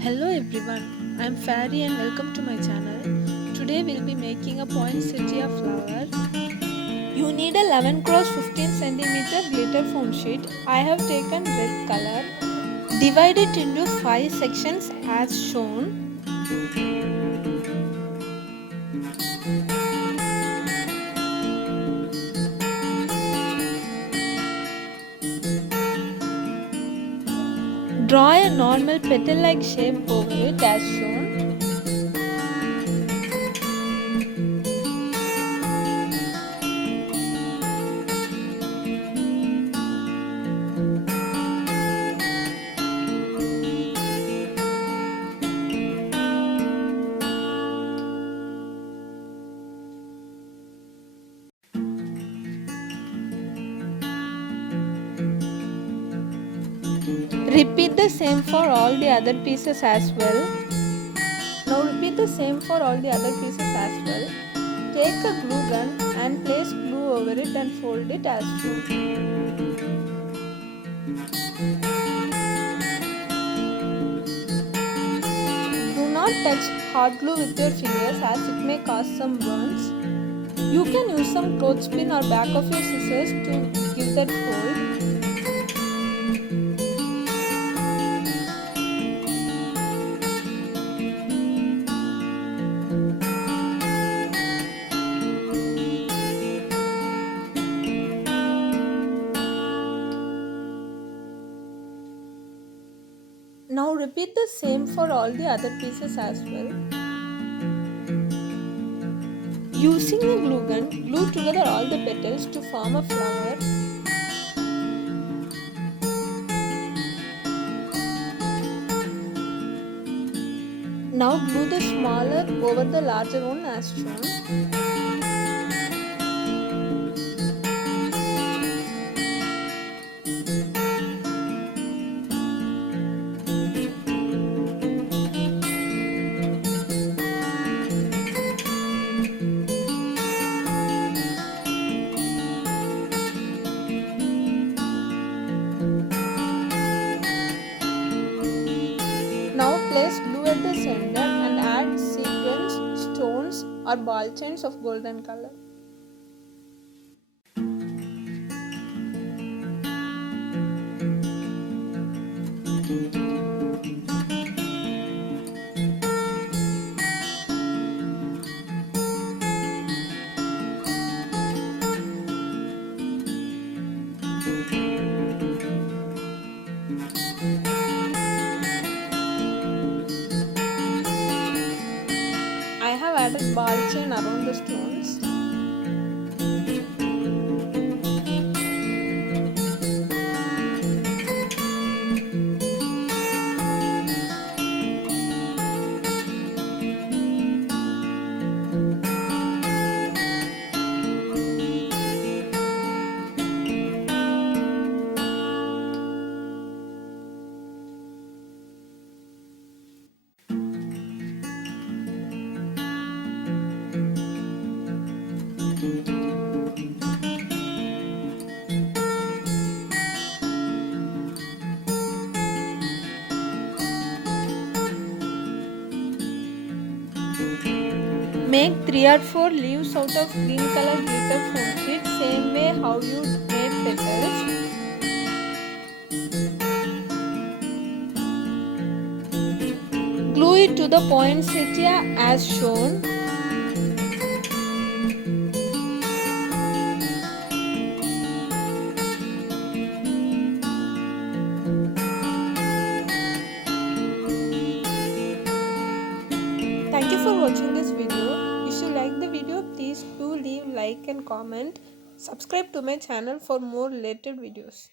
Hello everyone, I am Fairy and welcome to my channel. Today we'll be making a poinsettia flower. You need a 11 cross 15 cm glitter foam sheet. I have taken red color. Divide it into 5 sections as shown. Draw a normal petal-like shape over it as shown. Repeat the same for all the other pieces as well. Now repeat the same for all the other pieces as well. Take a glue gun and place glue over it and fold it as shown. Do not touch hot glue with your fingers as it may cause some burns. You can use some clothespin or back of your scissors to give that hold. Now repeat the same for all the other pieces as well. Using the glue gun, glue together all the petals to form a flower. Now glue the smaller over the larger one as shown. Now place glue at the center and add sequins, stones or ball chains of golden color. I have added ball chain around the stones. Make 3 or 4 leaves out of green color glitter foam sheet, same way how you made petals. Glue it to the poinsettia as shown. Thank you for watching this video. If you like the video, please do leave like and comment. Subscribe to my channel for more related videos.